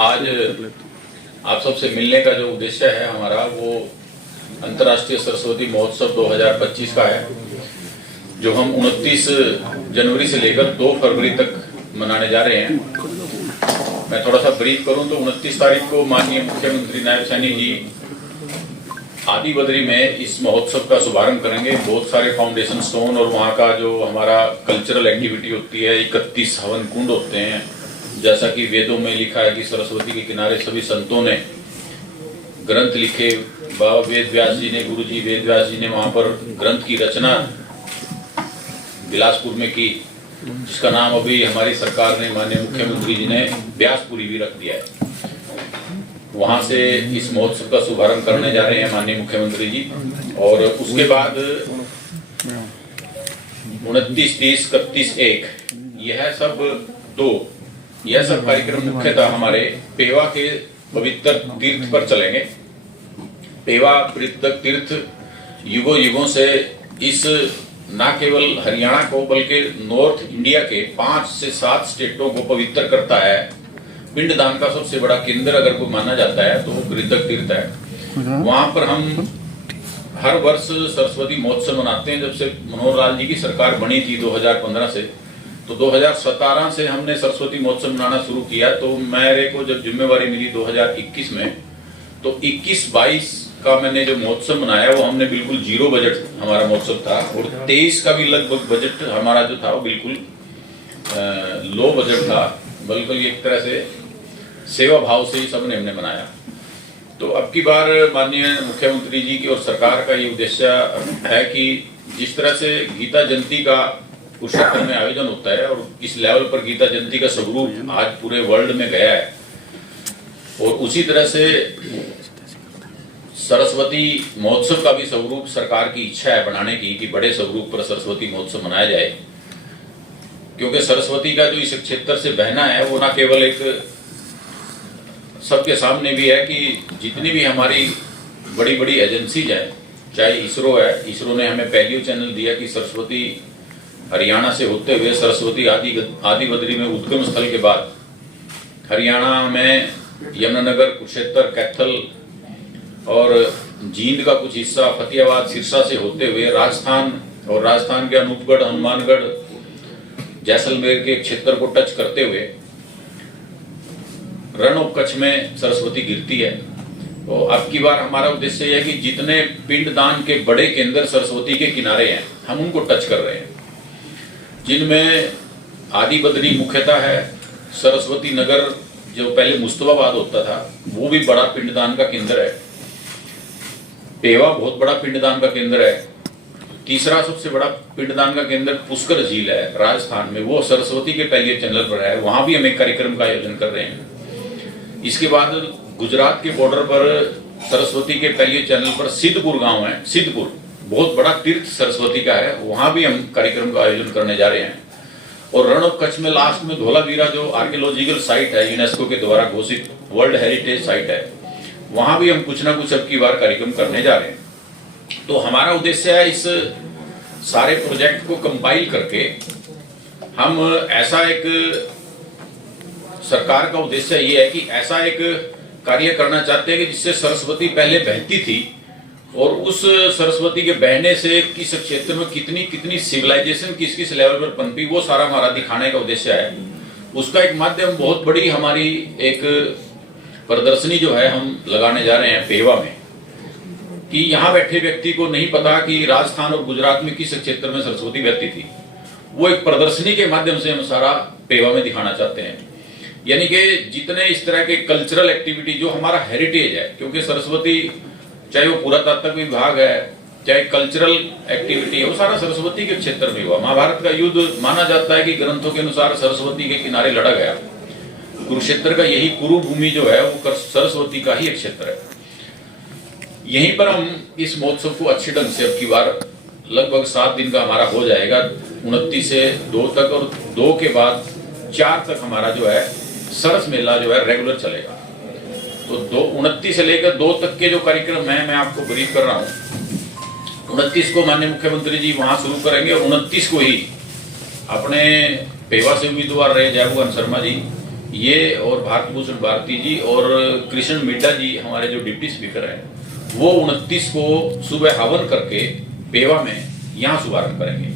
आज आप सबसे मिलने का जो उद्देश्य है हमारा वो अंतर्राष्ट्रीय सरस्वती महोत्सव 2025 का है, जो हम 29 जनवरी से लेकर 2 फरवरी तक मनाने जा रहे हैं। मैं थोड़ा सा ब्रीफ करूं तो 29 तारीख को माननीय मुख्यमंत्री नायब सैनी जी आदि बद्री में इस महोत्सव का शुभारंभ करेंगे। बहुत सारे फाउंडेशन स्टोन और वहाँ का जो हमारा कल्चरल एक्टिविटी होती है, 31 हवन कुंड होते हैं। जैसा कि वेदों में लिखा है कि सरस्वती के किनारे सभी संतों ने ग्रंथ लिखे। बाबा वेद व्यास जी ने, गुरु जी वेद व्यास जी ने वहाँ पर ग्रंथ की रचना बिलासपुर में की, जिसका नाम अभी हमारी सरकार ने, माननीय मुख्यमंत्री जी ने व्यासपुरी भी रख दिया है। वहां से इस महोत्सव का शुभारंभ करने जा रहे हैं माननीय मुख्यमंत्री जी। और उसके बाद 29, 30, 31, 1 यह सब कार्यक्रम मुख्यतः हमारे पेवा के पवित्र तीर्थ पर चलेंगे। पेवा पवित्र तीर्थ युगों युगों से इस न केवल हरियाणा को बल्कि नॉर्थ इंडिया के 5 से 7 स्टेटों को पवित्र करता है। पिंडदान का सबसे बड़ा केंद्र अगर कोई माना जाता है तो वो पवित्र तीर्थ है। वहां पर हम हर वर्ष सरस्वती महोत्सव मनाते हैं। जब से मनोहर लाल जी की सरकार बनी थी 2015 से, तो 2017 से हमने सरस्वती महोत्सव मनाना शुरू किया। तो मेरे को जब जिम्मेवारी मिली 2021 में, तो 21-22 का मैंने जो महोत्सव मनाया वो हमने बिल्कुल 0 बजट हमारा महोत्सव था। और 23 का भी लगभग बजट हमारा जो था वो बिल्कुल लो बजट था, बल्कि एक तरह से सेवा भाव से ही सबने हमने मनाया। तो अब की बार माननीय मुख्यमंत्री जी की और सरकार का ये उद्देश्य है कि जिस तरह से गीता जयंती का कुरुक्षेत्र में आयोजन होता है और इस लेवल पर गीता जयंती का स्वरूप आज पूरे वर्ल्ड में गया है, और उसी तरह से सरस्वती महोत्सव का भी स्वरूप सरकार की इच्छा है बनाने की कि बड़े स्वरूप पर सरस्वती महोत्सव मनाया जाए। क्योंकि सरस्वती का जो इस क्षेत्र से बहना है वो न केवल एक सबके सामने भी है कि जितनी भी हमारी बड़ी बड़ी एजेंसीज हैं, चाहे इसरो है, इसरो ने हमें पहली चैनल दिया कि सरस्वती हरियाणा से होते हुए सरस्वती आदि बद्री में उद्गम स्थल के बाद हरियाणा में यमुनानगर, कुरुक्षेत्र, कैथल और जींद का कुछ हिस्सा, फतेहाबाद, सिरसा से होते हुए राजस्थान और राजस्थान के अनूपगढ़, हनुमानगढ़, जैसलमेर के क्षेत्र को टच करते हुए रण और कच्छ में सरस्वती गिरती है। तो अब की बार हमारा उद्देश्य यह है कि जितने पिंडदान के बड़े केंद्र सरस्वती के किनारे हैं हम उनको टच कर रहे हैं, जिनमें आदि बद्री मुख्यतः है। सरस्वती नगर जो पहले मुस्तफाबाद होता था वो भी बड़ा पिंडदान का केंद्र है। पेवा बहुत बड़ा पिंडदान का केंद्र है। तीसरा सबसे बड़ा पिंडदान का केंद्र पुष्कर झील है राजस्थान में, वो सरस्वती के पहले चैनल पर है। वहां भी हम एक कार्यक्रम का आयोजन कर रहे हैं। इसके बाद गुजरात के बॉर्डर पर सरस्वती के पहले चैनल पर सिद्धपुर गांव है। सिद्धपुर बहुत बड़ा तीर्थ सरस्वती का है, वहां भी हम कार्यक्रम का आयोजन करने जा रहे हैं। और रण और कच्छ में लास्ट में धोलावीरा जो आर्कियोलॉजिकल साइट है, यूनेस्को के द्वारा घोषित वर्ल्ड हेरिटेज साइट है, वहां भी हम कुछ ना कुछ अब की बार कार्यक्रम करने जा रहे हैं। तो हमारा उद्देश्य है इस सारे प्रोजेक्ट को कंपाइल करके हम ऐसा एक, सरकार का उद्देश्य ये है कि ऐसा एक कार्य करना चाहते हैं कि जिससे सरस्वती पहले बहती थी और उस सरस्वती के बहने से किस क्षेत्र में कितनी कितनी सिविलाइजेशन किस किस लेवल पर पनपी, वो सारा हमारा दिखाने का उद्देश्य है। उसका एक माध्यम बहुत बड़ी हमारी एक प्रदर्शनी जो है हम लगाने जा रहे हैं पेवा में, कि यहाँ बैठे व्यक्ति को नहीं पता कि राजस्थान और गुजरात में किस क्षेत्र में सरस्वती बहती थी। वो एक प्रदर्शनी के माध्यम से हम सारा पेवा में दिखाना चाहते हैं। यानी कि जितने इस तरह के कल्चरल एक्टिविटी जो हमारा हेरिटेज है, क्योंकि सरस्वती चाहे वो पुरातत्व विभाग है, चाहे कल्चरल एक्टिविटी है, वो सारा सरस्वती के क्षेत्र में हुआ। महाभारत का युद्ध माना जाता है कि ग्रंथों के अनुसार सरस्वती के किनारे लड़ा गया। कुरुक्षेत्र का यही कुरु भूमि जो है वो सरस्वती का ही एक क्षेत्र है। यहीं पर हम इस महोत्सव को अच्छे ढंग से अब की बार लगभग 7 दिन का हमारा हो जाएगा, 29 से 2 तक, और 2 के बाद 4 तक हमारा जो है सरस मेला जो है रेगुलर चलेगा। तो 29 से लेकर 2 तक के जो कार्यक्रम है मैं आपको ब्रीफ कर रहा हूँ। 29 को माननीय मुख्यमंत्री जी वहां शुरू करेंगे और 29 को ही अपने पेवा से उम्मीदवार रहे जयभूषण शर्मा जी, ये और भारत भूषण भारती जी और कृष्ण मिड्डा जी हमारे जो डिप्टी स्पीकर हैं, वो 29 को सुबह हवन करके पेवा में यहाँ शुभारंभ करेंगे।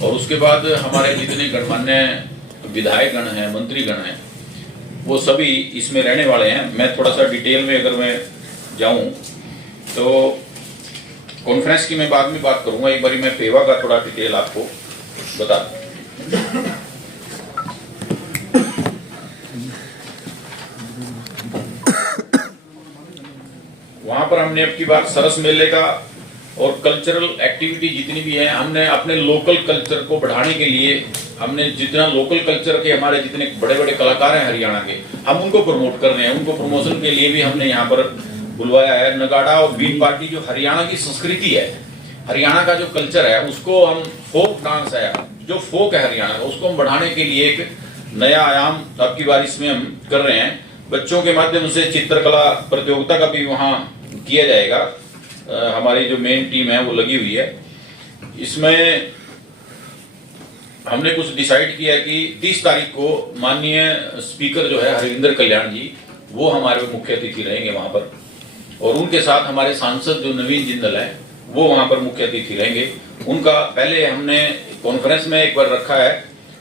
और उसके बाद हमारे जितने गणमान्य विधायक गण हैं, मंत्री गण हैं, वो सभी इसमें रहने वाले हैं। मैं थोड़ा सा डिटेल में अगर मैं जाऊं तो कॉन्फ्रेंस की मैं बाद में बात करूंगा, एक बार मैं पेवा का थोड़ा डिटेल आपको बता दूं। वहां पर हमने अब की बार सरस मेले का और कल्चरल एक्टिविटी जितनी भी है, हमने अपने लोकल कल्चर को बढ़ाने के लिए हमने जितना लोकल कल्चर के हमारे जितने बड़े बड़े कलाकार हैं हरियाणा के, हम उनको प्रमोट कर रहे हैं। उनको प्रमोशन के लिए भी हमने यहाँ पर बुलवाया है। नगाड़ा और बीट पार्टी जो हरियाणा की संस्कृति है, हरियाणा का जो कल्चर है, उसको हम फोक डांस है, जो फोक है हरियाणा का, उसको हम बढ़ाने के लिए एक नया आयाम अब की बार इसमें हम कर रहे हैं। बच्चों के माध्यम से चित्रकला प्रतियोगिता का भी वहाँ किया जाएगा। हमारी जो मेन टीम है वो लगी हुई है। इसमें हमने कुछ डिसाइड किया कि 30 तारीख को माननीय स्पीकर जो है हरविंदर कल्याण जी, वो हमारे मुख्य अतिथि रहेंगे वहां पर, और उनके साथ हमारे सांसद जो नवीन जिंदल है वो वहां पर मुख्य अतिथि रहेंगे। उनका पहले हमने कॉन्फ्रेंस में एक बार रखा है,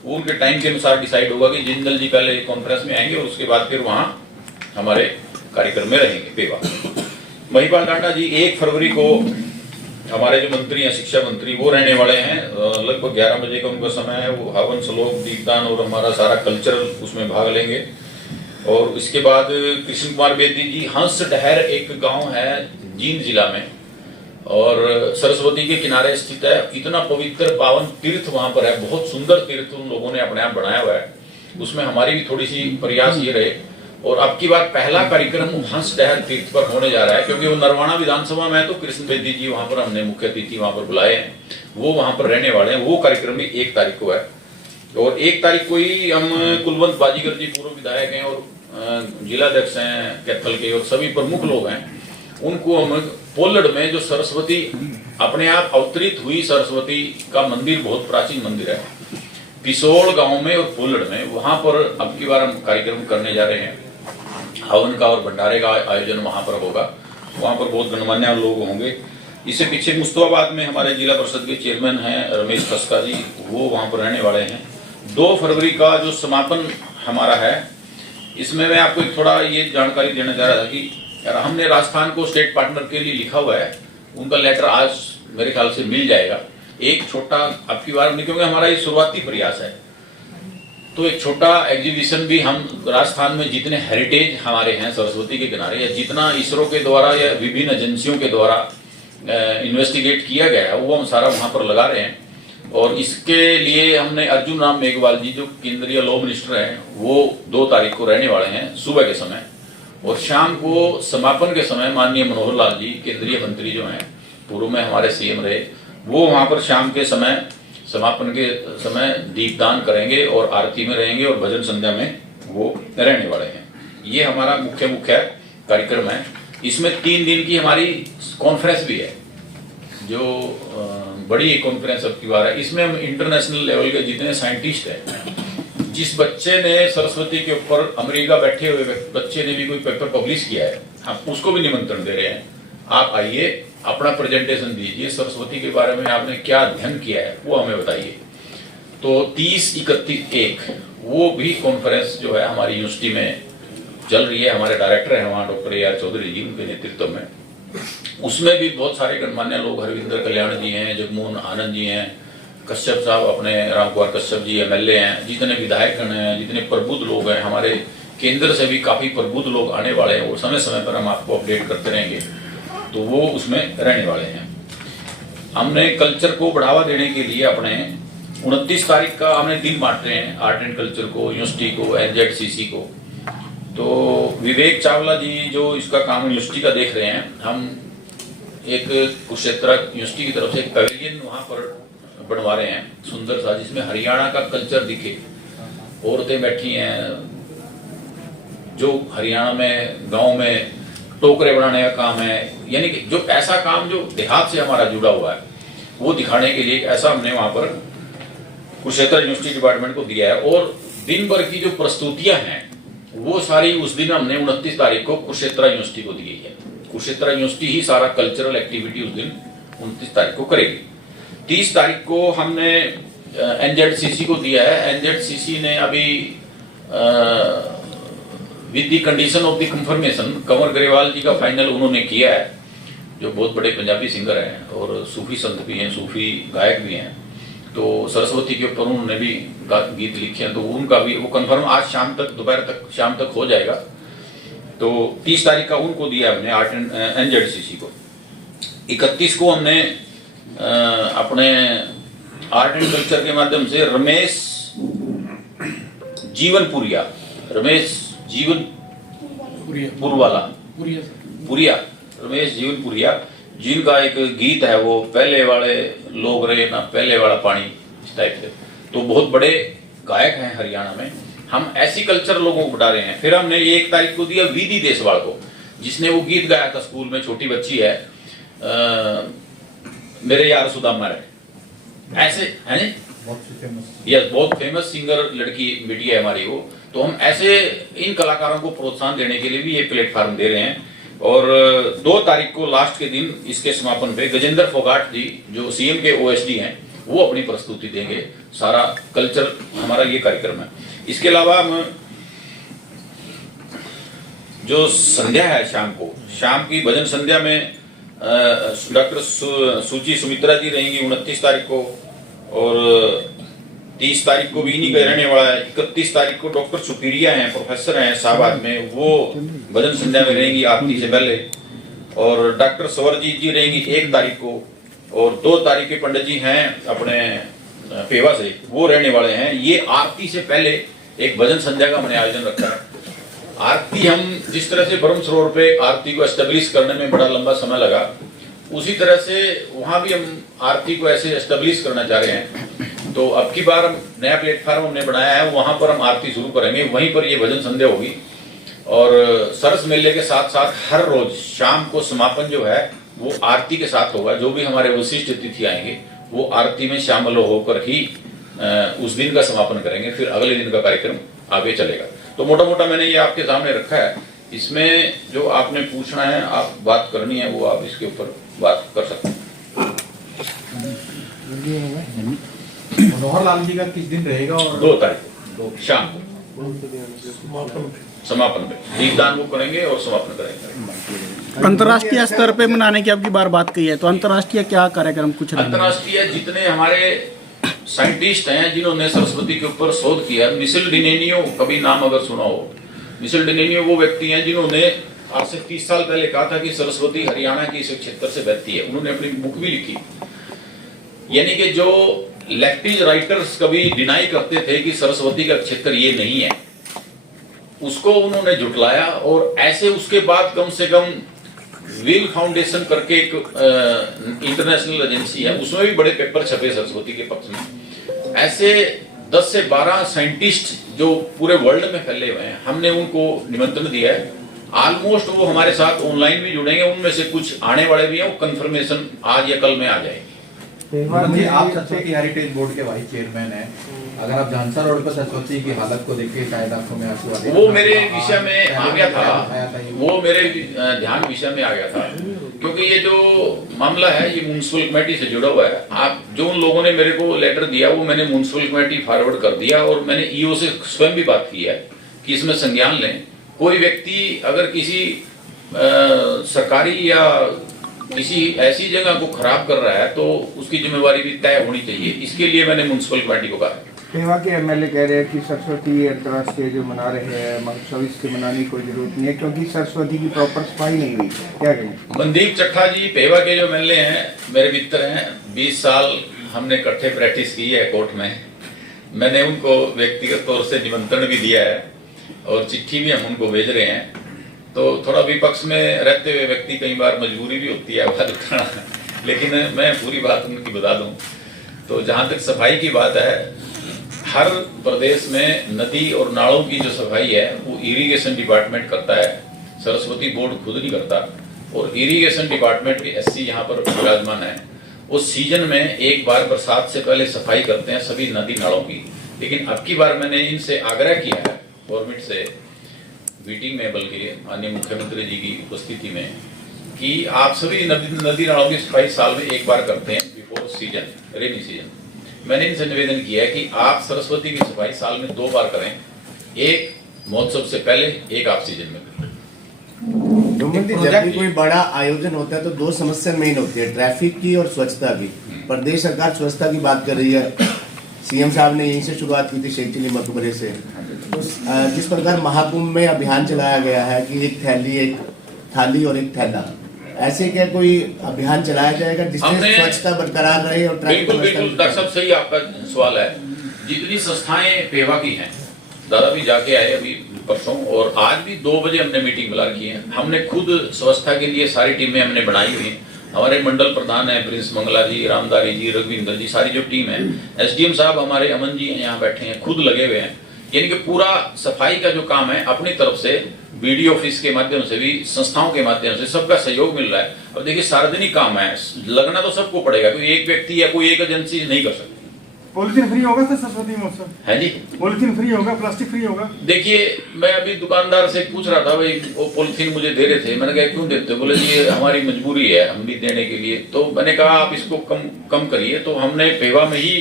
वो उनके टाइम के अनुसार डिसाइड होगा कि जिंदल जी पहले कॉन्फ्रेंस में आएंगे और उसके बाद फिर वहां हमारे कार्यक्रम में रहेंगे पेवा। महिपाल टांडा जी 1 फरवरी को हमारे जो मंत्री हैं, शिक्षा मंत्री, वो रहने वाले हैं। लगभग 11 बजे का उनका समय है। वो हवन, श्लोक, दीपदान और हमारा सारा कल्चरल उसमें भाग लेंगे। और इसके बाद कृष्ण कुमार बेदी जी, हंस डहर एक गांव है जींद जिला में और सरस्वती के किनारे स्थित है। इतना पवित्र पावन तीर्थ वहां पर है, बहुत सुंदर तीर्थ उन लोगों ने अपने आप बनाया हुआ है। उसमें हमारी भी थोड़ी सी प्रयास ये रहे। और अब की बार पहला कार्यक्रम हंस डहर तीर्थ पर होने जा रहा है, क्योंकि वो नरवाना विधानसभा में है, तो कृष्ण बेदी जी वहां पर हमने मुख्य अतिथि वहां पर बुलाए हैं, वो वहां पर रहने वाले हैं। वो कार्यक्रम भी 1 तारीख को है। और 1 तारीख को ही हम कुलवंत बाजीगर जी पूर्व विधायक हैं और जिलाध्यक्ष हैं कैथल के, और सभी प्रमुख लोग हैं, उनको हम पोलड़ में जो सरस्वती अपने आप अवतरित हुई सरस्वती का मंदिर, बहुत प्राचीन मंदिर है, पिसोड़ गांव में और पोलड़ में, वहां पर अब की बार हम कार्यक्रम करने जा रहे हैं। हवन का और भंडारे का आयोजन वहां पर होगा। वहां पर बहुत गणमान्य लोग होंगे। इससे पीछे मुस्तफाबाद में हमारे जिला परिषद के चेयरमैन हैं रमेश खस्का जी, वो वहां पर रहने वाले हैं। 2 फरवरी का जो समापन हमारा है, इसमें मैं आपको थोड़ा ये जानकारी देना चाह रहा था कि यार हमने राजस्थान को स्टेट पार्टनर के लिए लिखा हुआ है, उनका लेटर आज मेरे ख्याल से मिल जाएगा। एक छोटा अब की बार, क्योंकि हमारा ये शुरुआती प्रयास है, तो एक छोटा एग्जीबिशन भी हम राजस्थान में जितने हेरिटेज हमारे हैं सरस्वती के किनारे, या जितना इसरो के द्वारा या विभिन्न एजेंसियों के द्वारा इन्वेस्टिगेट किया गया है, वो हम सारा वहां पर लगा रहे हैं। और इसके लिए हमने अर्जुन राम मेघवाल जी जो केंद्रीय लॉ मिनिस्टर हैं, वो 2 तारीख को रहने वाले हैं सुबह के समय, और शाम को समापन के समय माननीय मनोहर लाल जी केंद्रीय मंत्री जो हैं, पूर्व में हमारे सीएम रहे, वो वहां पर शाम के समय समापन के समय दीपदान करेंगे और आरती में रहेंगे और भजन संध्या में वो रहने वाले हैं। ये हमारा मुख्य कार्यक्रम है। इसमें 3 दिन की हमारी कॉन्फ्रेंस भी है, जो बड़ी कॉन्फ्रेंस अब की बार है। इसमें हम इंटरनेशनल लेवल के जितने साइंटिस्ट हैं, जिस बच्चे ने सरस्वती के ऊपर अमेरिका बैठे हुए बच्चे ने भी कोई पेपर पब्लिश किया है, हम उसको भी निमंत्रण दे रहे हैं। आप आइए, अपना प्रेजेंटेशन दीजिए, सरस्वती के बारे में आपने क्या अध्ययन किया है वो हमें बताइए। तो 30, 31, 1 वो भी कॉन्फ्रेंस जो है हमारी यूनिवर्सिटी में चल रही है। हमारे डायरेक्टर हैं वहाँ डॉक्टर AR चौधरी जी, उनके नेतृत्व में। उसमें भी बहुत सारे गणमान्य लोग, हरविंदर कल्याण जी हैं, जगमोहन आनंद जी हैं, कश्यप साहब अपने रामकुमार कश्यप जी MLA हैं, जितने विधायकगण हैं, जितने प्रबुद्ध लोग हैं, हमारे केंद्र से भी काफी प्रबुद्ध लोग आने वाले हैं, और समय समय पर हम आपको अपडेट करते रहेंगे। तो वो उसमें रहने वाले हैं। हमने कल्चर को बढ़ावा देने के लिए अपने 29 तारीख का हमने दिन बांट रहे हैं, आर्ट एंड कल्चर को, यूनिवर्सिटी को, NZCC को। तो विवेक चावला जी जो इसका काम यूनिवर्सिटी का देख रहे हैं, हम एक कुरुक्षेत्र यूनिवर्सिटी की तरफ से एक पैवेलियन वहां पर बनवा रहे हैं सुंदर सा, जिसमें हरियाणा का कल्चर दिखे। औरतें बैठी हैं जो हरियाणा में गांव में टोकरे बनाने का काम है, यानी कि जो ऐसा काम जो देहात से हमारा जुड़ा हुआ है, वो दिखाने के लिए ऐसा हमने वहां पर कुरुक्षेत्र यूनिवर्सिटी डिपार्टमेंट को दिया है। और दिन भर की जो प्रस्तुतियां हैं वो सारी उस दिन हमने 29 तारीख को कुरुक्षेत्र यूनिवर्सिटी को दी है। कुरुक्षेत्र यूनिवर्सिटी ही सारा कल्चरल एक्टिविटी उस दिन 29 तारीख को करेगी। 30 तारीख को हमने एनजेडसीसी को दिया है। एनजेडसीसी ने अभी with the condition of the confirmation Kanwar Grewal ji का फाइनल उन्होंने किया है, जो बहुत बड़े पंजाबी सिंगर हैं और सूफी संत भी हैं, सूफी गायक भी हैं। तो सरस्वती के ऊपर उन्होंने भी गीत लिखे हैं, तो उनका भी वो कंफर्म आज शाम तक, दोपहर तक, शाम तक हो जाएगा। तो 30 तारीख का उनको दिया हमने आर्ट एंड एनजेडसीसी को। 31 को हमने अपने आर्ट एंड कल्चर के माध्यम से रमेश जीवन पुरिया जिनका एक गीत है वो पहले वाले लोग रहे ना पहले वाला पानी, इस टाइप से। तो बहुत बड़े गायक हैं हरियाणा में। हम ऐसी कल्चर लोगों को बता रहे हैं। फिर हमने 1 तारीख को दिया विधि देसवाल को, जिसने वो गीत गाया था स्कूल में, छोटी बच्ची है मेरे यार सुदामा रे, ऐसे है बहुत फेमस सिंगर लड़की बेटी है हमारी वो। तो हम ऐसे इन कलाकारों को प्रोत्साहन देने के लिए भी ये प्लेटफॉर्म दे रहे हैं। और 2 तारीख को लास्ट के दिन इसके समापन पे गजेंद्र फोगाट जी जो सीएम के ओएसडी हैं वो अपनी प्रस्तुति देंगे। सारा कल्चर हमारा ये कार्यक्रम है। इसके अलावा हम जो संध्या है शाम की भजन संध्या में डॉक्टर सुची सुमित्रा जी रहेंगी 29 तारीख को, और 30 तारीख को भी इन्हीं का रहने वाला है। 31 तारीख को डॉक्टर सुपीरिया हैं, प्रोफेसर हैं शाहबाद में, वो भजन संध्या में रहेंगी आरती से पहले। और डॉक्टर स्वरजीत जी रहेंगी 1 तारीख को, और 2 तारीख के पंडित जी हैं अपने पेवा से, वो रहने वाले हैं। ये आरती से पहले एक भजन संध्या का हमने आयोजन रखा है। आरती हम जिस तरह से ब्रह्म सरोवर पे आरती को एस्टेब्लिश करने में बड़ा लंबा समय लगा, उसी तरह से वहां भी हम आरती को ऐसे एस्टेब्लिश करना चाह रहे हैं। तो अब की बार हम नया प्लेटफॉर्म हमने बनाया है, वहां पर हम आरती शुरू करेंगे, वहीं पर ये भजन संध्या होगी। और सरस मेले के साथ साथ हर रोज शाम को समापन जो है वो आरती के साथ होगा। जो भी हमारे वशिष्ठ अतिथि आएंगे वो आरती में शामिल होकर ही उस दिन का समापन करेंगे। फिर अगले दिन का कार्यक्रम आगे चलेगा। तो मोटा मोटा मैंने ये आपके सामने रखा है। इसमें जो आपने पूछना है, आप बात करनी है, वो आप इसके ऊपर बात कर सकते हैं। मनोहर लाल जी का किस दिन रहेगा? और 2 तारीख को शाम को समापन पे दीपदान वो करेंगे और समापन करेंगे। अंतर्राष्ट्रीय स्तर पे मनाने की आपकी बार बात कही है, तो अंतर्राष्ट्रीय क्या कार्यक्रम कुछ? अंतर्राष्ट्रीय जितने हमारे साइंटिस्ट हैं जिन्होंने सरस्वती के ऊपर शोध किया, मिशेल डिनेनियो, कभी नाम अगर सुना हो, मिशेल डिनेनियो वो व्यक्ति हैं जिन्होंने आज से 30 साल पहले कहा था कि सरस्वती हरियाणा की इस क्षेत्र से बहती है। उन्होंने अपनी बुक भी लिखी। यानी कि जो लेफ्टिस्ट राइटर्स कभी डिनाई करते थे कि सरस्वती का क्षेत्र ये नहीं है, उसको उन्होंने झुटलाया। और ऐसे उसके बाद कम से कम विल फाउंडेशन करके एक इंटरनेशनल एजेंसी है, उसमें भी बड़े पेपर छपे सरस्वती के पक्ष में। ऐसे 10 से 12 साइंटिस्ट जो पूरे वर्ल्ड में फैले हुए हैं, हमने उनको निमंत्रण दिया है। ऑलमोस्ट वो हमारे साथ ऑनलाइन भी जुड़ेंगे, उनमें से कुछ आने वाले भी हैं। वो कंफर्मेशन आज या कल में आ जाएगी। जी, आप सरस्वती हेरिटेज बोर्ड के वाइस चेयरमैन हैं। अगर आप झांसा रोड पर सरस्वती की हालत को देखिए, शायद आंखों में आंसू आ गए। वो मेरे विषय में आ गया था, वो मेरे ध्यान विषय में आ गया था, क्योंकि ये जो मामला है ये म्युनिसिपल कमेटी से जुड़ा हुआ है। आप जो उन लोगों ने मेरे को लेटर दिया वो मैंने म्युनिसिपल कमेटी फॉरवर्ड कर दिया, और मैंने ईओ से स्वयं भी बात की है कि इसमें संज्ञान लें। कोई व्यक्ति अगर किसी सरकारी या किसी ऐसी जगह को खराब कर रहा है तो उसकी जिम्मेवारी भी तय होनी चाहिए। इसके लिए मैंने म्युनिसिपल कमेटी को कहा। पेवा के एमएलए कह रहे हैं कि सरस्वती अंतर्राष्ट्रीय जो मना रहे हैं, महोत्सव इसके मनाने की कोई जरूरत नहीं है क्योंकि सरस्वती की प्रॉपर सफाई नहीं हुई। क्या कहें? मनदीप चट्ठा जी पेवा के जो एमएलए हैं, मेरे मित्र हैं। 20 साल हमने इकट्ठे प्रैक्टिस की है कोर्ट में। मैंने उनको व्यक्तिगत तौर से निमंत्रण भी दिया है और चिट्ठी भी हम उनको भेज रहे हैं। तो थोड़ा विपक्ष में रहते हुए व्यक्ति कई बार मजबूरी भी होती है आवाज उठाना, लेकिन मैं पूरी बात उनकी बता दूं तो जहां तक सफाई की बात है, हर प्रदेश में नदी और नालों की जो सफाई है वो इरिगेशन डिपार्टमेंट करता है, सरस्वती बोर्ड खुद नहीं करता। और इरिगेशन डिपार्टमेंट के एससी यहाँ पर विराजमान है। उस सीजन में एक बार बरसात से पहले सफाई करते हैं सभी नदी नालों की। लेकिन अब की बार मैंने इनसे आग्रह किया है गवर्नमेंट से मीटिंग में, बल्कि अन्य मुख्यमंत्री जी की उपस्थिति में, कि आप सभी नदी नालों की सफाई साल में एक बार करते हैं बिफोर सीजन, रेनी सीजन। मैंने इनसे निवेदन किया है कि आप सरस्वती की सफाई साल में 2 बार करें, एक महोत्सव से पहले, एक आप सीजन में करें। जब भी कोई बड़ा आयोजन होता है तो 2 समस्या मेन होती है, ट्रैफिक की और स्वच्छता की। प्रदेश सरकार स्वच्छता की बात कर रही है, सीएम साहब ने यहीं से शुरुआत की थी, शैक्षिली मकबरे से। तो जिस प्रकार महाकुंभ में अभियान चलाया गया है कि एक थैली, एक थाली और एक थैला, ऐसे क्या कोई अभियान चलाया जाएगा जिससे स्वच्छता बरकरार रहे और ट्रैफिक? बिल्कुल डॉक्टर साहब, सही आपका सवाल है। जितनी संस्थाएं पेवा की हैं, दादा भी जाके आए अभी परसों, और आज भी 2 बजे हमने मीटिंग बुला रखी है। हमने खुद स्वच्छता के लिए सारी टीमें हमने बनाई हुई हैं। हमारे मंडल प्रधान है प्रिंस मंगला जी, रामदारी जी, रघुविंदर जी, सारी जो टीम है, एसडीएम साहब हमारे अमन जी यहाँ बैठे हैं, खुद लगे हुए हैं। यानी कि पूरा सफाई का जो काम है अपनी तरफ से, बीडीओ ऑफिस के माध्यम से भी, संस्थाओं के माध्यम से सबका सहयोग मिल रहा है। अब देखिए सार्वजनिक काम है, लगना तो सबको पड़ेगा, कोई एक व्यक्ति या कोई एक एजेंसी नहीं कर सकती। पॉलिथीन फ्री होगा सर सरस्वती महोत्सव? है जी, पॉलिथीन फ्री होगा, प्लास्टिक फ्री होगा? देखिए मैं अभी दुकानदार से पूछ रहा था, भाई वो पॉलिथीन मुझे दे रहे थे, मैंने कहा क्यों देते हो? बोले जी हमारी मजबूरी है, हम भी देने के लिए। तो मैंने कहा आप इसको कम करिए। तो हमने पेवा में ही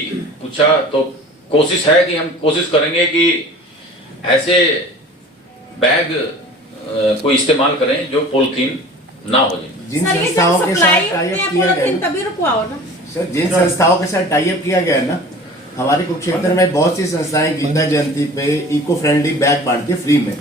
पूछा, तो कोशिश है कि हम कोशिश करेंगे कि ऐसे बैग को इस्तेमाल करें जो पॉलिथीन ना हो जाए। जिन संस्थाओं के साथ टाई अप किया गया तभी रुकवाओ ना सर, जिन संस्थाओं के साथ टाई अप किया गया है ना, हमारे कुरुक्षेत्र में बहुत सी संस्थाएं गीता जयंती पे इको फ्रेंडली बैग बांटती है फ्री में।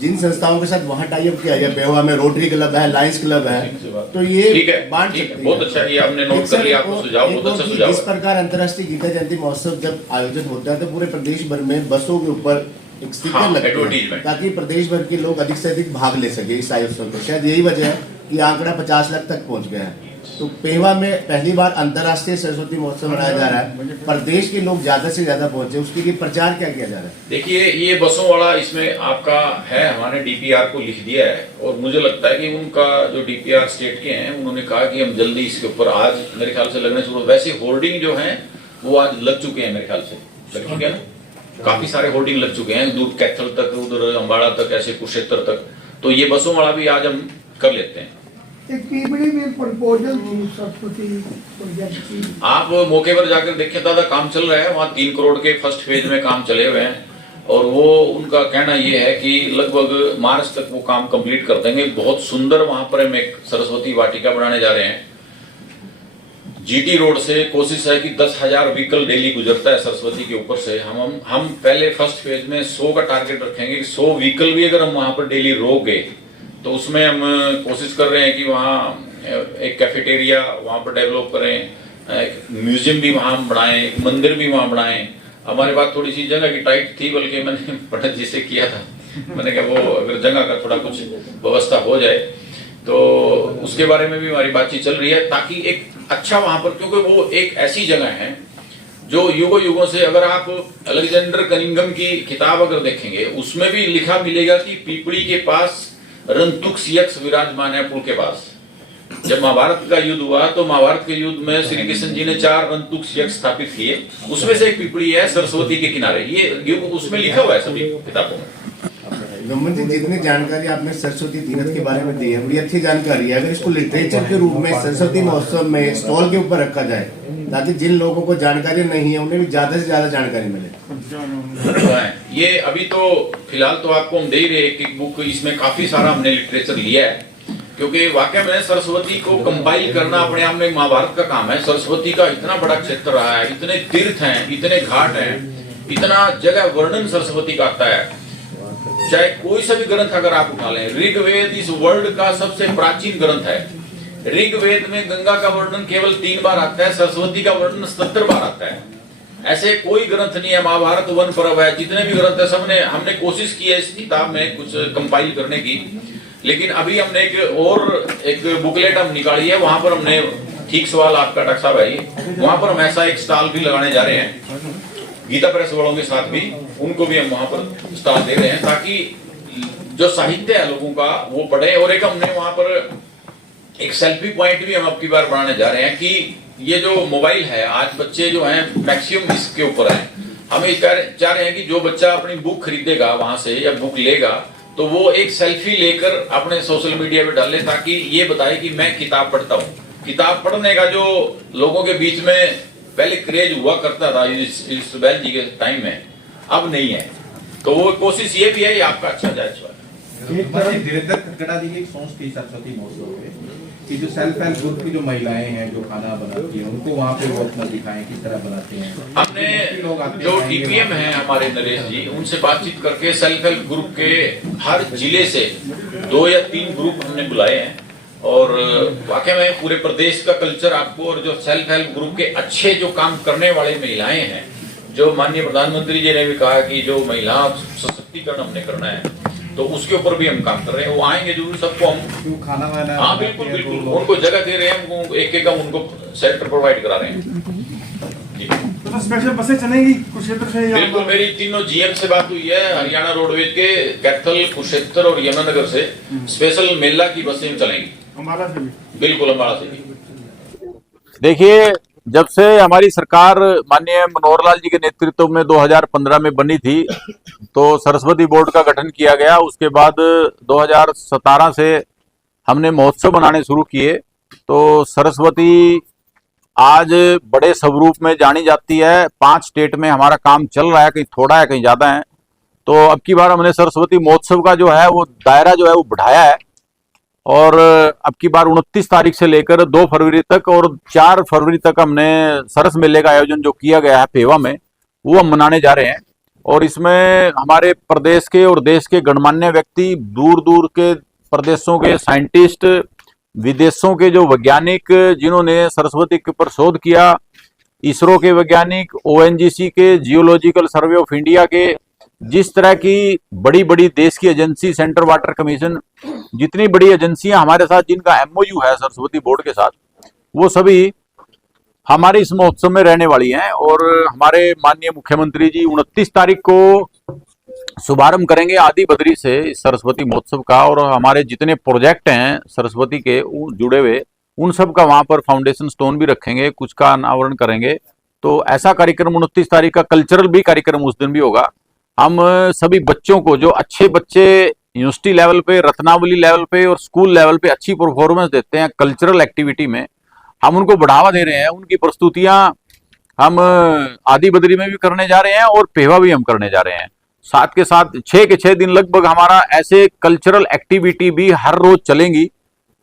जिन संस्थाओं के साथ वहाँ टाई अप किया गया, बेवा में रोटरी क्लब है, लायंस क्लब है, तो ये बांट सकते हैं। बहुत अच्छा, ये आपने नोट कर लिया, आपको सुझाव बहुत अच्छा सुझाव। इस प्रकार अंतर्राष्ट्रीय गीता जयंती महोत्सव जब आयोजन होता है तो पूरे प्रदेश भर में बसों के ऊपर एक स्टिकर लगते हैं ताकि प्रदेश भर के लोग अधिक से अधिक भाग ले सके इस आयोजन में। शायद यही वजह है कि आंकड़ा 50 लाख तक पहुंच गया है। तो पेवा में पहली बार अंतर्राष्ट्रीय सरस्वती महोत्सव मनाया जा रहा है, प्रदेश के लोग ज्यादा से ज्यादा पहुंचे, उसके लिए प्रचार क्या किया जा रहा है? देखिए ये बसों वाला इसमें आपका है, हमारे डीपीआर को लिख दिया है, और मुझे लगता है कि उनका जो डीपीआर स्टेट के हैं, उन्होंने कहा कि हम जल्दी इसके ऊपर, आज मेरे ख्याल से लगने शुरू। वैसे होर्डिंग जो है वो आज लग चुके हैं, मेरे ख्याल से लग चुके हैं ना, काफी सारे होर्डिंग लग चुके हैं, दूर कैथल तक, उधर अम्बाड़ा तक, ऐसे कुरुक्षेत्र तक। तो ये बसों वाला भी आज हम कर लेते हैं। एक पीपड़ी में प्रपोजल सरस्वती प्रोजेक्ट की, आप मौके पर जाकर देखें, दादा काम चल रहा है वहाँ। 3 करोड़ के फर्स्ट फेज में काम चले हुए हैं, और वो उनका कहना ये है कि लगभग मार्च तक वो काम कंप्लीट कर देंगे। बहुत सुंदर वहां पर हम एक सरस्वती वाटिका बनाने जा रहे हैं। जीटी रोड से कोशिश है कि 10,000 व्हीकल डेली गुजरता है सरस्वती के ऊपर से। हम पहले फर्स्ट फेज में 100 का टारगेट रखेंगे कि 100 व्हीकल भी अगर हम वहां पर डेली रोक गए तो उसमें हम कोशिश कर रहे हैं कि वहाँ एक कैफेटेरिया वहाँ पर डेवलप करें, एक म्यूजियम भी वहाँ बनाएं, एक मंदिर भी वहाँ बनाएं। हमारे पास थोड़ी सी जगह की टाइट थी, बल्कि मैंने पंडित जी से किया था, मैंने कहा वो अगर जगह का थोड़ा कुछ व्यवस्था हो जाए तो उसके बारे में भी हमारी बातचीत चल रही है, ताकि एक अच्छा वहां पर, क्योंकि वो एक ऐसी जगह है जो युगों युगों से, अगर आप अलेक्जेंडर कनिंघम की किताब अगर देखेंगे उसमें भी लिखा मिलेगा कि पीपड़ी के पास रंतुक्ष यक्ष विराजमान है पुल के पास। जब महाभारत का युद्ध हुआ तो महाभारत के युद्ध में श्री कृष्ण जी ने 4 रंतुक्ष यक्ष स्थापित किए, उसमें से एक पीपड़ी है सरस्वती के किनारे। ये उसमें लिखा हुआ है सभी किताबों में। गमन जी, जितनी जानकारी आपने सरस्वती तीरथ के बारे में दी है बड़ी अच्छी जानकारी है। अगर इसको लिटरेचर के रूप में सरस्वती महोत्सव में स्टॉल के ऊपर रखा जाए ताकि जिन लोगों को जानकारी नहीं है उन्हें भी ज्यादा से ज्यादा जानकारी मिले। ये अभी तो फिलहाल तो आपको हम दे ही रहे एक बुक, इसमें काफी सारा हमने लिटरेचर लिया है, क्योंकि वाकई में सरस्वती को कंपाइल करना अपने आप में महाभारत का काम है। सरस्वती का इतना बड़ा क्षेत्र रहा है, इतने तीर्थ हैं, इतने घाट हैं, इतना जगह वर्णन सरस्वती का आता है। चाहे कोई सा भी ग्रंथ अगर आप उठा लें, ऋग्वेद इस वर्ल्ड का सबसे प्राचीन ग्रंथ है। ऋग्वेद में गंगा का वर्णन केवल 3 बार आता है, सरस्वती का वर्णन 77 बार आता है। ऐसे कोई ग्रंथ नहीं है, महाभारत वन पर्व है, जितने भी ग्रंथ है सबने, हमने कोशिश की है इस किताब में कुछ कंपाइल करने की, लेकिन अभी हमने एक बुकलेट हम निकाली है, वहां पर हमने, ठीक सवाल आपका डॉक्टर साहब है, वहां पर हम ऐसा एक स्टॉल भी लगाने जा रहे हैं गीता प्रेस वालों के साथ भी, उनको भी हम वहां पर स्टॉल दे रहे हैं ताकि जो साहित्य है लोगों का वो पढ़े। और एक हमने वहां पर एक सेल्फी पॉइंट भी हम अब की बार बनाने जा रहे हैं कि ये जो मोबाइल है, आज बच्चे जो हैं मैक्सिमम इसके ऊपर है। हम ये चाह रहे हैं कि जो बच्चा अपनी बुक खरीदेगा वहां से या बुक लेगा तो वो एक सेल्फी लेकर अपने सोशल मीडिया पे डाले ताकि ये बताए कि मैं किताब पढ़ता हूँ। किताब पढ़ने का जो लोगों के बीच में पहले क्रेज हुआ करता था इस बैल जी के टाइम में, अब नहीं है। तो वो कोशिश ये भी है, ये आपका अच्छा जायज सवाल है। धीरेन्द्र खटकड़ा जी की एक सोच थी सरस्वती महोत्सव में कि जो सेल्फ हेल्प ग्रुप की जो महिलाएं हैं जो खाना बनाती हैं उनको वहाँ पे वो अपना दिखाएं किस तरह बनाती हैं। हमने जो डीपीएम है हमारे नरेश जी, उनसे बातचीत करके सेल्फ हेल्प ग्रुप के हर जिले से 2 या 3 ग्रुप हमने बुलाए हैं और वाकई में पूरे प्रदेश का कल्चर आपको, और जो सेल्फ हेल्प ग्रुप के अच्छे जो काम करने वाले महिलाएं हैं, जो माननीय प्रधानमंत्री जी ने भी कहा कि जो महिला सशक्तिकरण हमने करना है, तो उसके ऊपर भी हम काम कर रहे हैं। वो आएंगे जरूर, सबको हम खाना वाना, हाँ बिल्कुल बिल्कुल उनको जगह दे रहे हैं, उनको एक उनको सेंटर प्रोवाइड करा रहे हैं। तो स्पेशल बसें चलेंगी कुरुक्षेत्र से? बिल्कुल, मेरी तीनों जीएम से बात हुई है, हरियाणा रोडवेज के कैथल, कुरुक्षेत्र और यमुनानगर से स्पेशल मेला की बसें चलेंगी। अम्बाला से भी? बिल्कुल, अम्बाला से भी। देखिए, जब से हमारी सरकार माननीय मनोहर लाल जी के नेतृत्व में 2015 में बनी थी, तो सरस्वती बोर्ड का गठन किया गया। उसके बाद 2017 से हमने महोत्सव बनाने शुरू किए। तो सरस्वती आज बड़े स्वरूप में जानी जाती है। 5 स्टेट में हमारा काम चल रहा है, कहीं थोड़ा है कहीं ज्यादा है। तो अब की बार हमने सरस्वती महोत्सव का जो है वो दायरा जो है वो बढ़ाया है और अब की बार 29 तारीख से लेकर 2 फरवरी तक और 4 फरवरी तक हमने सरस मेले का आयोजन जो किया गया है पेवा में, वो हम मनाने जा रहे हैं। और इसमें हमारे प्रदेश के और देश के गणमान्य व्यक्ति, दूर दूर के प्रदेशों के साइंटिस्ट, विदेशों के जो वैज्ञानिक जिन्होंने सरस्वती के ऊपर शोध किया, इसरो के वैज्ञानिक, ONGC के, जियोलॉजिकल सर्वे ऑफ इंडिया के, जिस तरह की बड़ी बड़ी देश की एजेंसी, सेंट्रल वाटर कमीशन, जितनी बड़ी एजेंसियां हमारे साथ जिनका MOU है सरस्वती बोर्ड के साथ, वो सभी हमारे इस महोत्सव में रहने वाली हैं। और हमारे माननीय मुख्यमंत्री जी 29 तारीख को शुभारंभ करेंगे आदि बद्री से इस सरस्वती महोत्सव का। और हमारे जितने प्रोजेक्ट हैं सरस्वती के जुड़े हुए, उन सब का वहां पर फाउंडेशन स्टोन भी रखेंगे, कुछ का अनावरण करेंगे। तो ऐसा कार्यक्रम 29 तारीख का कल्चरल भी कार्यक्रम उस दिन भी होगा। हम सभी बच्चों को, जो अच्छे बच्चे यूनिवर्सिटी लेवल पे, रत्नावली लेवल पे और स्कूल लेवल पे अच्छी परफॉर्मेंस देते हैं कल्चरल एक्टिविटी में, हम उनको बढ़ावा दे रहे हैं। उनकी प्रस्तुतियां हम आदि बद्री में भी करने जा रहे हैं और पेवा भी हम करने जा रहे हैं। साथ के साथ 6 के 6 दिन लगभग हमारा ऐसे कल्चरल एक्टिविटी भी हर रोज चलेंगी।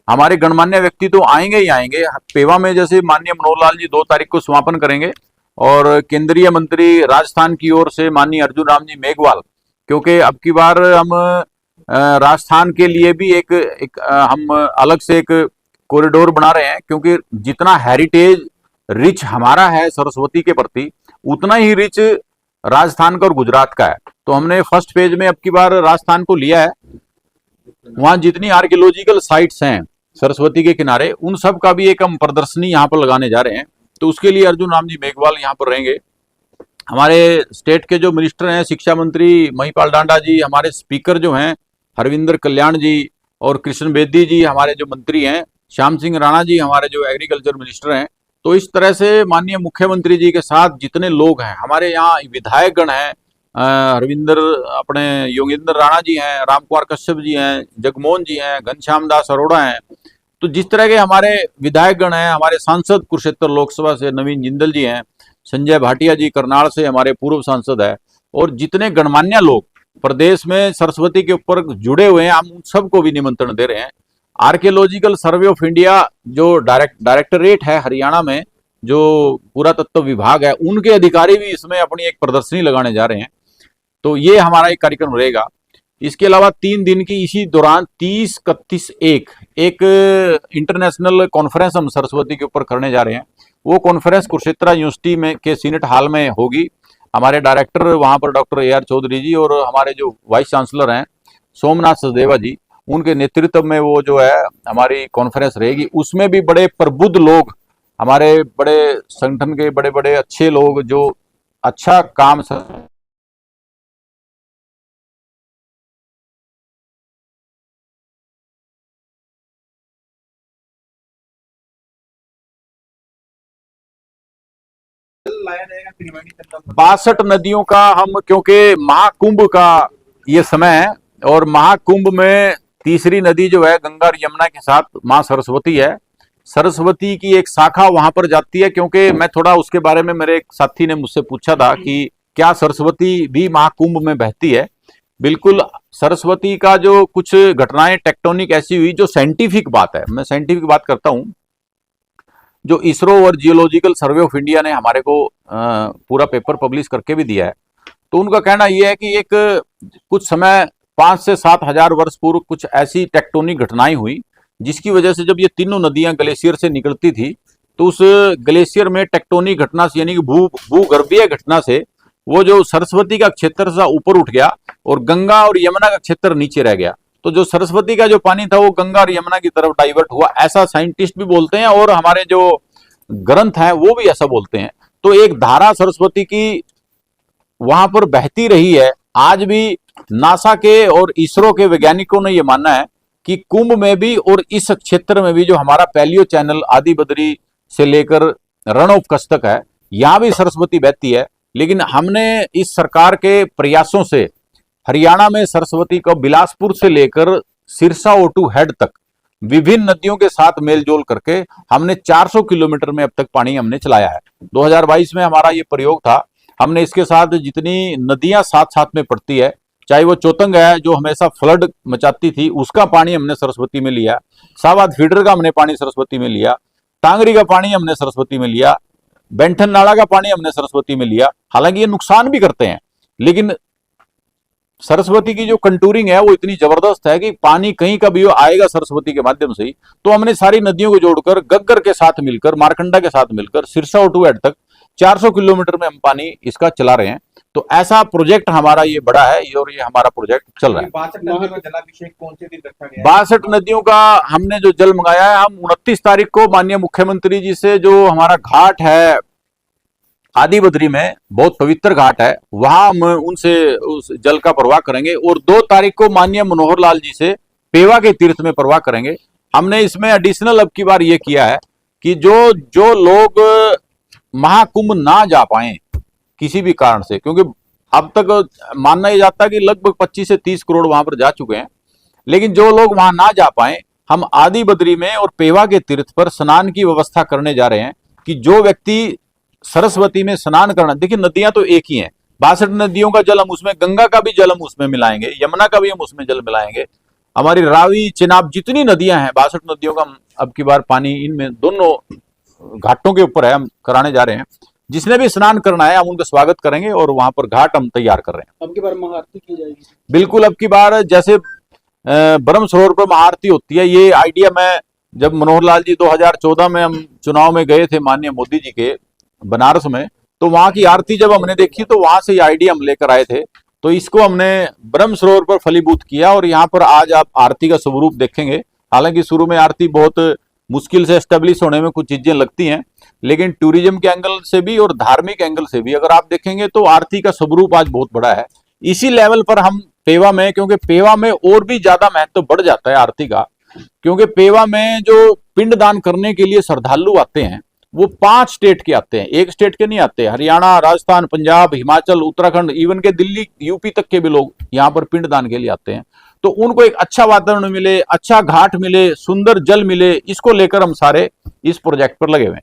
हमारे गणमान्य व्यक्ति तो आएंगे ही आएंगे। पेवा में जैसे माननीय मनोहर लाल जी 2 तारीख को समापन करेंगे और केंद्रीय मंत्री राजस्थान की ओर से माननीय अर्जुन राम जी मेघवाल, क्योंकि अब की बार हम राजस्थान के लिए भी एक हम अलग से एक कॉरिडोर बना रहे हैं, क्योंकि जितना हेरिटेज रिच हमारा है सरस्वती के प्रति, उतना ही रिच राजस्थान का और गुजरात का है। तो हमने फर्स्ट फेज में अब की बार राजस्थान को लिया है। वहां जितनी आर्कियोलॉजिकल साइट्स हैं सरस्वती के किनारे, उन सब का भी एक हम प्रदर्शनी यहाँ पर लगाने जा रहे हैं। तो उसके लिए अर्जुन राम जी मेघवाल यहाँ पर रहेंगे। हमारे स्टेट के जो मिनिस्टर हैं, शिक्षा मंत्री महिपाल डांडा जी, हमारे स्पीकर जो हैं हरविंदर कल्याण जी और कृष्ण बेदी जी, हमारे जो मंत्री हैं श्याम सिंह राणा जी, हमारे जो एग्रीकल्चर मिनिस्टर हैं। तो इस तरह से माननीय मुख्यमंत्री जी के साथ जितने लोग हैं, हमारे यहाँ विधायक गण हैं, हरविंदर अपने योगेंद्र राणा जी हैं, रामकुमार कश्यप जी हैं, जगमोहन जी हैं, घनश्याम दास अरोड़ा हैं। तो जिस तरह के हमारे विधायक गण हैं, हमारे सांसद कुरुक्षेत्र लोकसभा से नवीन जिंदल जी हैं, संजय भाटिया जी करनाल से हमारे पूर्व सांसद है, और जितने गणमान्य लोग प्रदेश में सरस्वती के ऊपर जुड़े हुए हैं, हम उन सबको भी निमंत्रण दे रहे हैं। आर्कियोलॉजिकल सर्वे ऑफ इंडिया जो डायरेक्टरेट है हरियाणा में, जो पुरातत्व विभाग है, उनके अधिकारी भी इसमें अपनी एक प्रदर्शनी लगाने जा रहे हैं। तो ये हमारा एक कार्यक्रम रहेगा। इसके अलावा 3 दिन की इसी दौरान 30, 31, 1 एक इंटरनेशनल कॉन्फ्रेंस हम सरस्वती के ऊपर करने जा रहे हैं। वो कॉन्फ्रेंस कुरुक्षेत्र यूनिवर्सिटी में के सीनेट हॉल में होगी। हमारे डायरेक्टर वहां पर डॉक्टर AR चौधरी जी और हमारे जो वाइस चांसलर हैं सोमनाथ सचदेवा जी, उनके नेतृत्व में वो जो है हमारी कॉन्फ्रेंस रहेगी। उसमें भी बड़े प्रबुद्ध लोग, हमारे बड़े संगठन के बड़े बड़े अच्छे लोग जो अच्छा काम लाया जाएगा त्रिवेणी संगम। 62 नदियों का हम, क्योंकि महाकुंभ का ये समय है, और महाकुंभ में तीसरी नदी जो है गंगा और यमुना के साथ मां सरस्वती है। सरस्वती की एक शाखा वहां पर जाती है, क्योंकि मैं थोड़ा उसके बारे में, मेरे एक साथी ने मुझसे पूछा था कि क्या सरस्वती भी महाकुंभ में बहती है। बिल्कुल, सरस्वती का जो कुछ घटनाएं टेक्टोनिक ऐसी हुई जो साइंटिफिक बात है, मैं साइंटिफिक बात करता हूं, जो इसरो और जियोलॉजिकल सर्वे ऑफ इंडिया ने हमारे को पूरा पेपर पब्लिश करके भी दिया है। तो उनका कहना यह है कि एक कुछ समय 5 से 7 हजार वर्ष पूर्व कुछ ऐसी टेक्टोनिक घटनाएं हुई जिसकी वजह से जब ये तीनों नदियां ग्लेशियर से निकलती थी तो उस ग्लेशियर में टेक्टोनिक घटना से, यानी कि भूगर्भीय घटना से, वो जो सरस्वती का क्षेत्र सा ऊपर उठ गया और गंगा और यमुना का क्षेत्र नीचे रह गया। तो जो सरस्वती का जो पानी था वो गंगा और यमुना की तरफ डाइवर्ट हुआ, ऐसा साइंटिस्ट भी बोलते हैं और हमारे जो ग्रंथ हैं वो भी ऐसा बोलते हैं। तो एक धारा सरस्वती की वहां पर बहती रही है। आज भी नासा के और इसरो के वैज्ञानिकों ने यह मानना है कि कुंभ में भी और इस क्षेत्र में भी जो हमारा पैलियो चैनल आदि बद्री से लेकर रण ऑफ कस्तक है, यहां भी सरस्वती बहती है। लेकिन हमने इस सरकार के प्रयासों से हरियाणा में सरस्वती को बिलासपुर से लेकर सिरसा O2 हेड तक विभिन्न नदियों के साथ मेलजोल करके हमने 400 किलोमीटर में अब तक पानी हमने चलाया है। 2022 में हमारा ये प्रयोग था। हमने इसके साथ जितनी नदियां साथ साथ में पड़ती है, चाहे वो चौतंग है जो हमेशा फ्लड मचाती थी, उसका पानी हमने सरस्वती में लिया, सावाद फीडर का हमने पानी सरस्वती में लिया, टांगरी का पानी हमने सरस्वती में लिया, बेंठन नाला का पानी हमने सरस्वती में लिया। हालांकि ये नुकसान भी करते हैं, लेकिन सरस्वती की जो कंटूरिंग है वो इतनी जबरदस्त है कि पानी कहीं का भी आएगा सरस्वती के माध्यम से ही। तो हमने सारी नदियों को जोड़कर गग्गर के साथ मिलकर, मारकंडा के साथ मिलकर सिरसा O2 हेड तक 400 किलोमीटर में हम पानी इसका चला रहे हैं। तो ऐसा प्रोजेक्ट हमारा ये बड़ा है और ये हमारा प्रोजेक्ट चल रहा है। 62 नदियों का जलाभिषेक कौन से दिन रखा गया है? 62 नदियों का हमने जो जल मंगाया है, हम 29 तारीख को माननीय मुख्यमंत्री जी से, जो हमारा घाट है आदि बद्री में, बहुत पवित्र घाट है, वहां हम उनसे उस जल का प्रवाह करेंगे। और 2 तारीख को माननीय मनोहर लाल जी से पेवा के तीर्थ में प्रवाह करेंगे। हमने इसमें एडिशनल अब की बार ये किया है कि जो लोग महाकुंभ ना जा पाए किसी भी कारण से, क्योंकि अब तक मानना ही जाता है कि लगभग 25 से 30 करोड़ वहां पर जा चुके हैं, लेकिन जो लोग वहां ना जा पाए, हम आदि बद्री में और पेवा के तीर्थ पर स्नान की व्यवस्था करने जा रहे हैं कि जो व्यक्ति सरस्वती में स्नान करना, देखिए नदियां तो एक ही हैं, 62 नदियों का जल हम उसमें, गंगा का भी जल हम उसमें मिलाएंगे, यमुना का भी हम उसमें जल मिलाएंगे, हमारी रावी चिनाब जितनी नदियां हैं 62 नदियों का हम अब की बार पानी इनमें दोनों घाटों के ऊपर है, हम कराने जा रहे हैं। जिसने भी स्नान करना है हम उनका स्वागत करेंगे और वहां पर घाट हम तैयार कर रहे हैं। अब की बार महाआरती की जाएगी? बिल्कुल, अब की बार जैसे ब्रह्म सरोवर पर महाआरती होती है, ये आइडिया मैं जब मनोहर लाल जी 2014 में हम चुनाव में गए थे माननीय मोदी जी के बनारस में, तो वहां की आरती जब हमने देखी तो वहां से ये आइडिया हम लेकर आए थे। तो इसको हमने ब्रह्म सरोवर पर फलीभूत किया और यहाँ पर आज आप आरती का स्वरूप देखेंगे। हालांकि शुरू में आरती बहुत मुश्किल से एस्टेब्लिश होने में कुछ चीजें लगती हैं, लेकिन टूरिज्म के एंगल से भी और धार्मिक एंगल से भी अगर आप देखेंगे तो आरती का स्वरूप आज बहुत बड़ा है। इसी लेवल पर हम पेवा में, क्योंकि पेवा में और भी ज्यादा महत्व बढ़ जाता है आरती का, क्योंकि पेवा में जो पिंडदान करने के लिए श्रद्धालु आते हैं वो 5 स्टेट के आते हैं, एक स्टेट के नहीं आते। हरियाणा, राजस्थान, पंजाब, हिमाचल, उत्तराखंड, इवन के दिल्ली, यूपी तक के भी लोग यहाँ पर पिंडदान के लिए आते हैं। तो उनको एक अच्छा वातावरण मिले, अच्छा घाट मिले, सुंदर जल मिले, इसको लेकर हम सारे इस प्रोजेक्ट पर लगे हुए हैं।